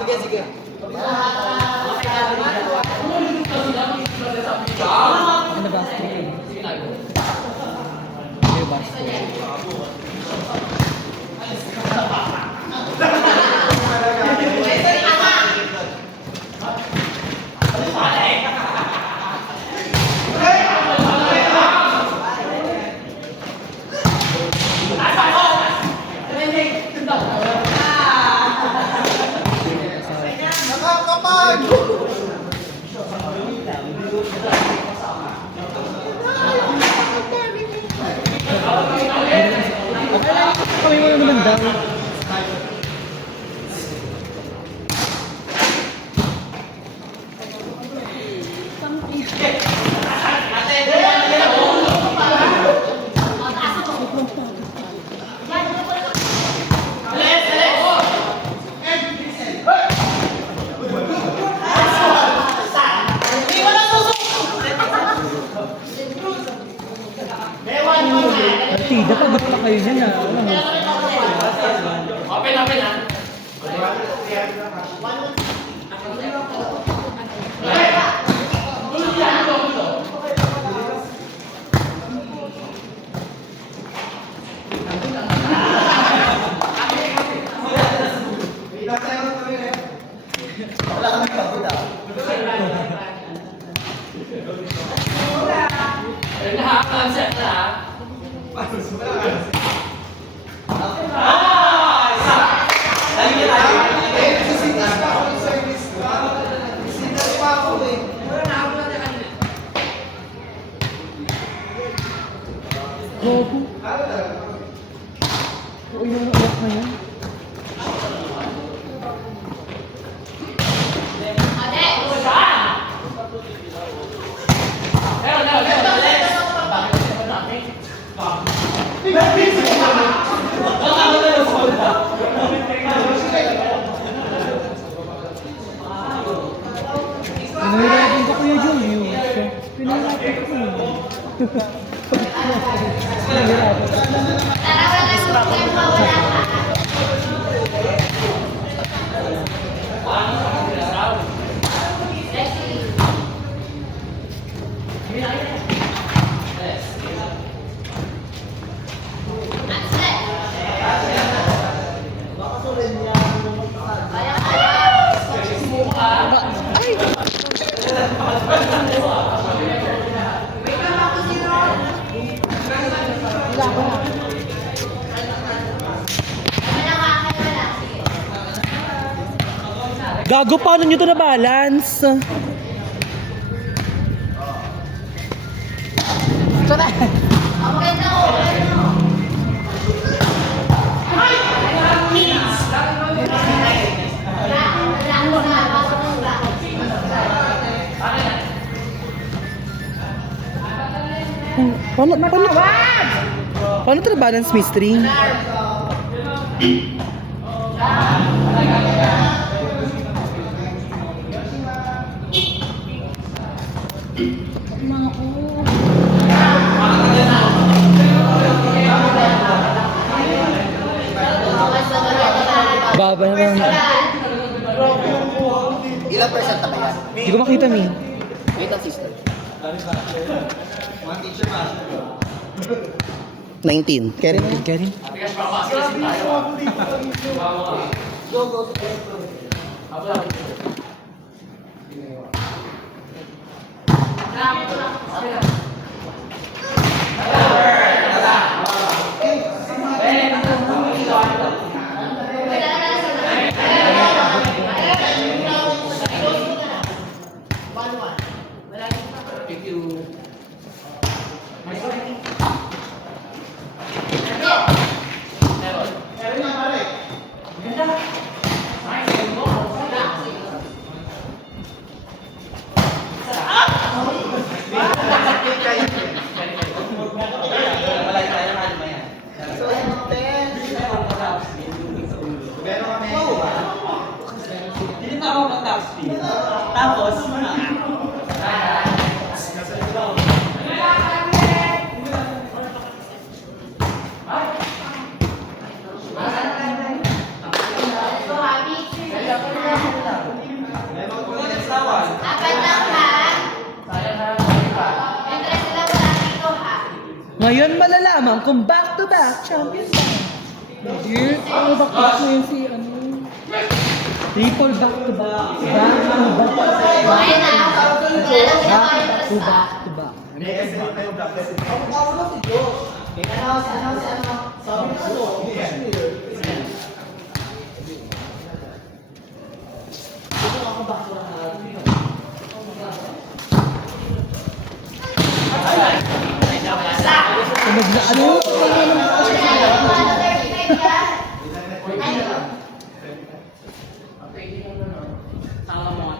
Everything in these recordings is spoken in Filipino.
Sige, sige. Ano ba? Ano ba? Kami mo naman ang daw. Tida, pagod pa kayo dyan ah. Open ah. Concept na ha. Gogo. Oo, yung uyak na yan. Pinahirapan ka Kuya Julius. Pinahirapan ka Gago, paano nyo ito na-balance? Ito na! Paano ito na-balance mystery? Baba naman. Ilang percent na ba yan? Hindi ko makita, Min. Wait ang sister. 19. Karen. Karen? Tapos, Apat lang ha. Interest lang wala dito ha. Ngayon malalaman kung back-to-back champion ba. Dear, ano back-to-back na yun si ano? Triple back-to-back. Back-to-back. Ayan na. Wala lang ginagawa yung interest ha. Back-to-back. Tunog na ano?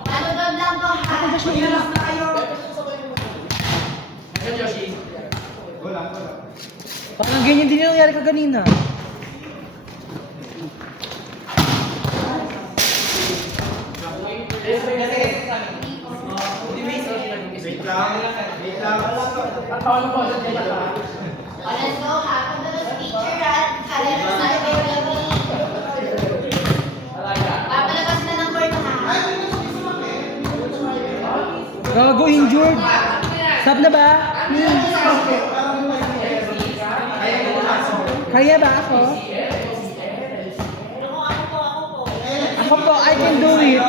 Nanonood lang to ha. Parang ganyan din yung nangyari ka kanina. O, let's go ha. Punta na sa teacher at kala na sa baby. Papalabas na ng court ha. Gago injured. Stop na ba? Kaya ba ako? Ako po, I can do it.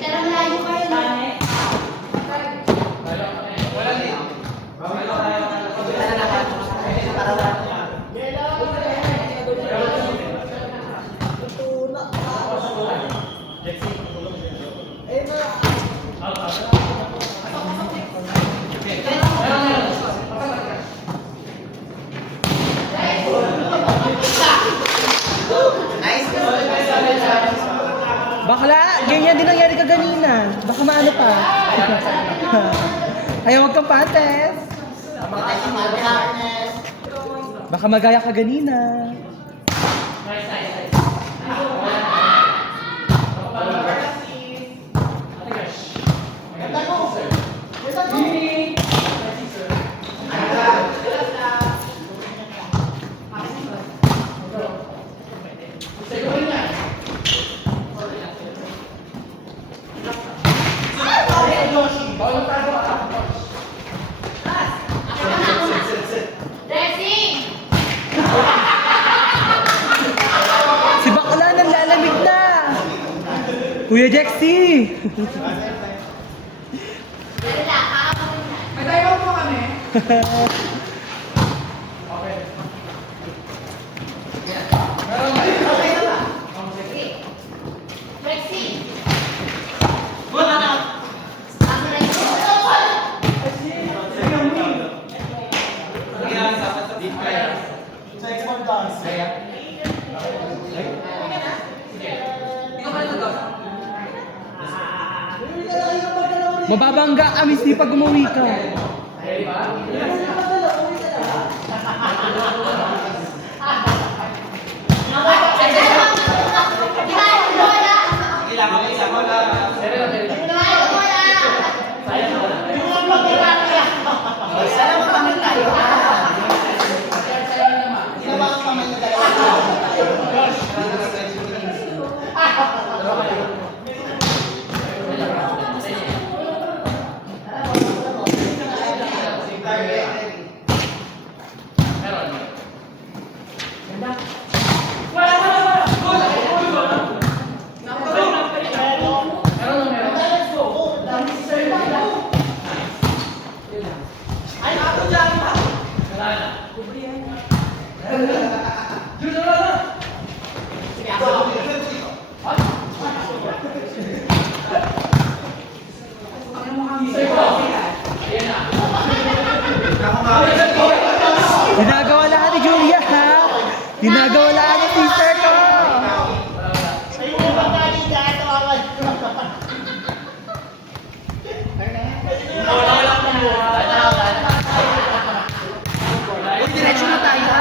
Pero malayo pa yun ha. Bakla, ganyan din nangyari ka kanina. Baka maano pa. Ayaw wag kang pates. Baka magaya ka ganina. Dressing! Si Bakla nalalamig na. Kuya Jexy. Pero na, kakapasin na. Dressing! Ang dressing. Mababangga kami pag umuwi ka. Ginagawa lahat ni Julia, ha? Ginagawa lahat ni sister ko. Diretso na tayo.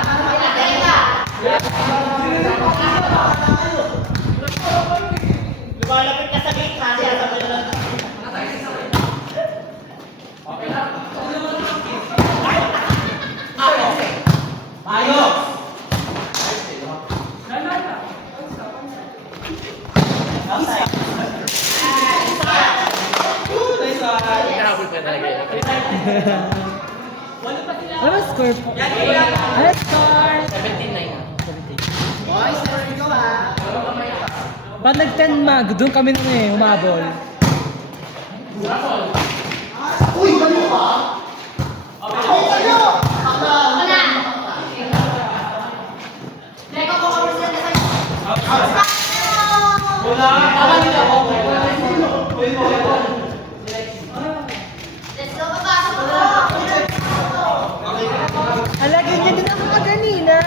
Lumalapit ka sa gate, ha? Kaya sabay na lang. Ano ba score po? Ano score? 17-9. Boys, there we go ha. Pag nag-10 mag, doon kami na humabol. Uy, ano ka? Wala. Lego ko ka present sa Let's go, papasok ko. Ala, ganyan din ako kaganina.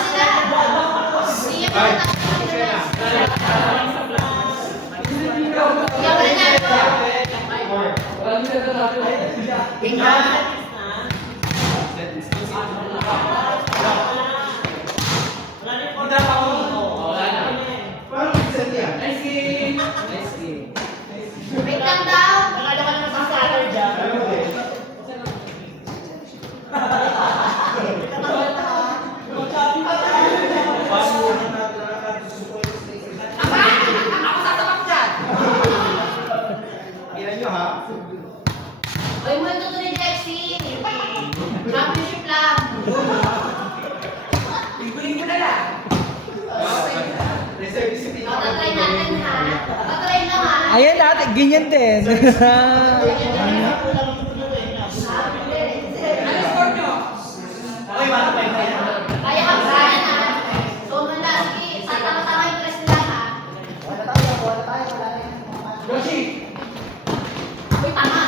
Tayo pa yan, tayo na lang sila. Hindi yan pa Wait lang daw. Nakala ka naman sa scatter dyan. Uy, mo ito ni Lexi. Championship lang. Iguling mo na lang. Tatry natin ha. Tatry lang ha. Ayan natin, ganyan din. Kaya ka ba yan ha? So, manda, sige. Tama-tama yung press nila ha. Uy, tama.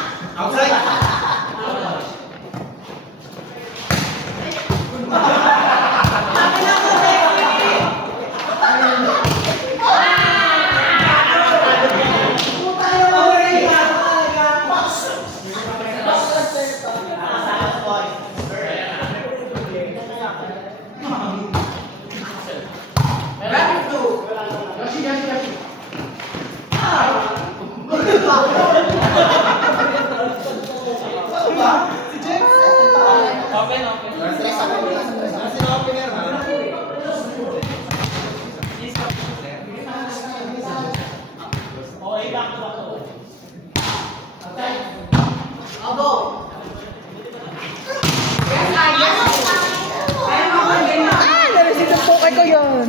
Ah, narinig ang pokay ko yun.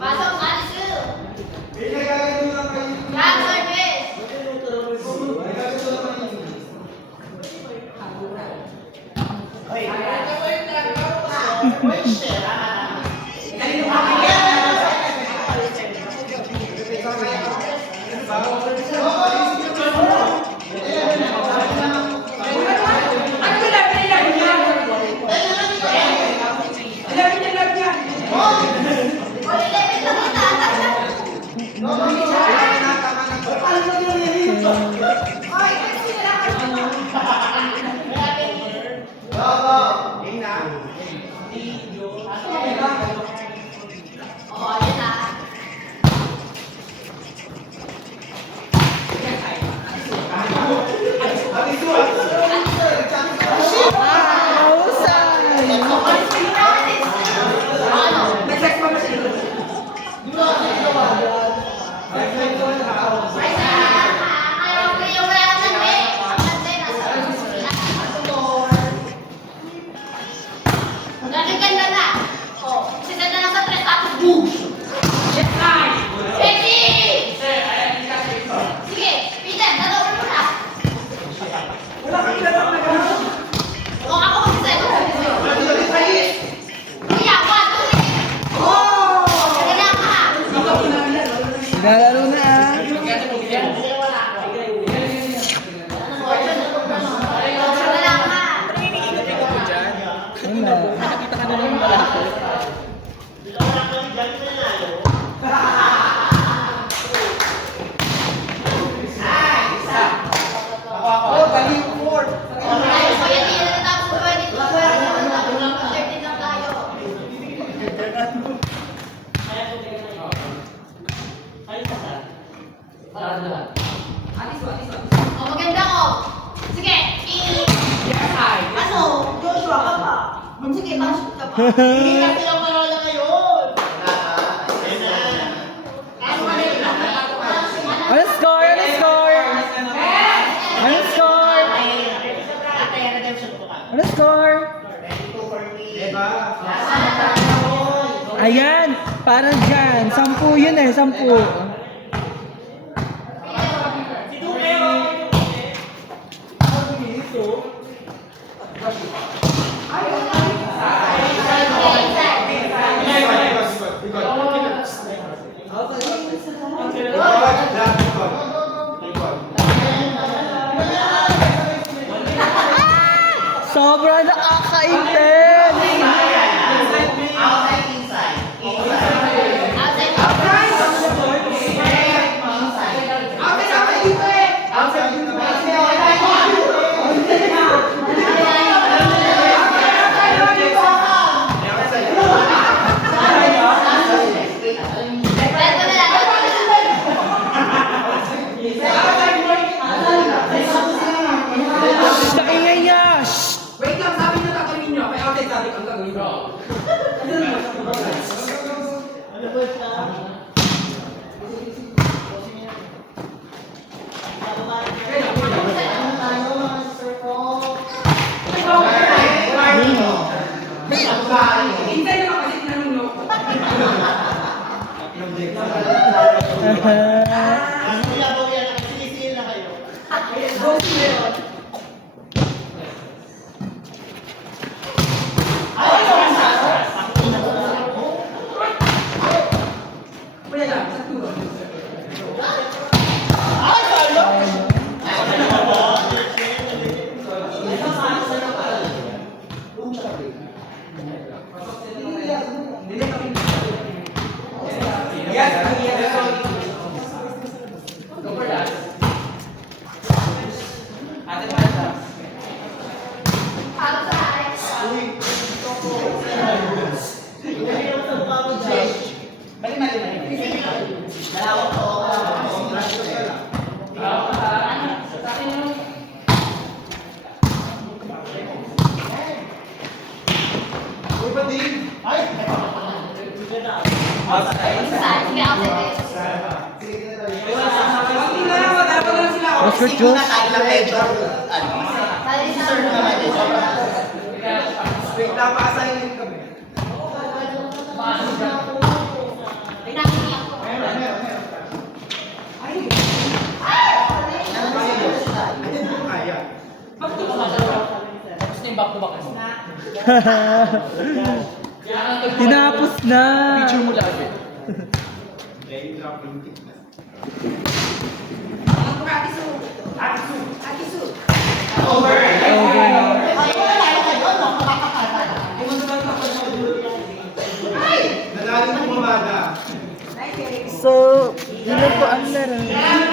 Pasok, Alisu. Yan, service. Oo, yan ah. Sige, pasok ka pa. Hindi kasi lang wala ngayon. Ayun na. Ano ka na yun? Ano score? Ano score? Ano score? Ate, redemption ko ka. Ano score? Ayan, parang dyan. 10 yun eh, 10. Si Tumeo. Sobrang nakakaintin! Outside, inside. Sa ingay niya! Shh! Wait lang, sabi niyo tatanungin niyo. Kaya outside sabi ang gagawin ko. Hintay naman kasi tinanong niyo. Ang nilabaw yan, nakasilisili na kayo. Go sila. Wala lang, sa tulo. What's your juice? Wait lang, pa-assignment kami. Tinapos na! Picture mo lagi. Over na. Nagaling bumabada. So, yun na po ang laro.